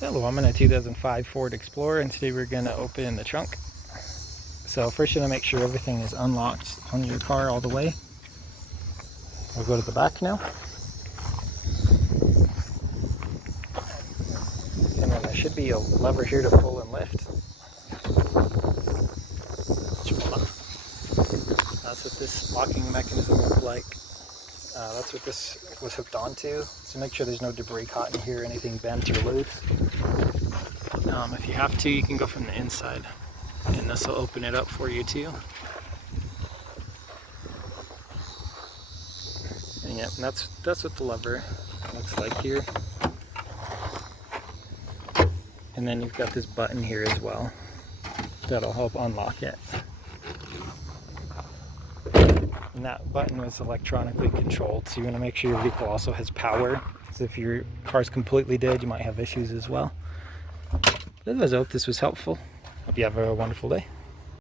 Hello, I'm in a 2005 Ford Explorer and today we're going to open the trunk. So first you're going to make sure everything is unlocked on your car all the way. We'll go to the back now. And then there should be a lever here to pull and lift. That's what this locking mechanism looks like. That's what this was hooked onto. So make sure there's no debris caught in here, anything bent or loose. If you have to, you can go from the inside, and this will open it up for you too. And yeah, and that's what the lever looks like here. And then you've got this button here as well that'll help unlock it. And that button was electronically controlled, so you want to make sure your vehicle also has power. So if your car's completely dead, you might have issues as well. Otherwise, I hope this was helpful. Hope you have a wonderful day.